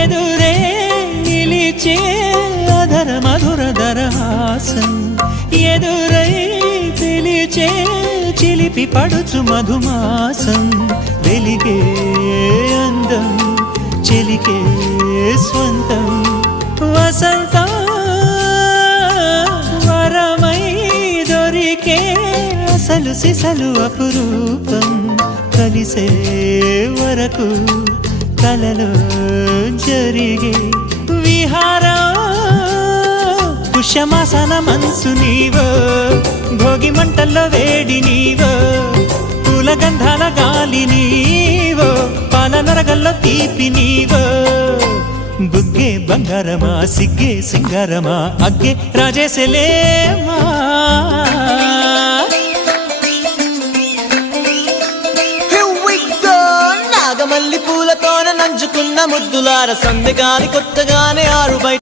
ఎదురే నిలిచే అధర మధుర దరహాసం ఎదురై పిలిచే చిలిపి పడుచు మధుమాసం వెలిగే అందం చెలికే స్వంతం వసంతం వరమై దొరికే అసలు సిసలు అపురూపం కలిసే వరకు కలలో జరిగే విహారం పుష్యమాసన మనసు నీవో భోగి మంటల్లో వేడి నీవో పూల గంధాల గాలి నీవో పాల నరగల్లో తీపి నీవో బుగ్గే బంగారమా సిగ్గే సింగారమా అగ్గే రాజేసలేమా నాగమల్లి పూలతోన నంచుకున్న ముద్దులార సందెగాని కొత్తగానే ఆరు బయట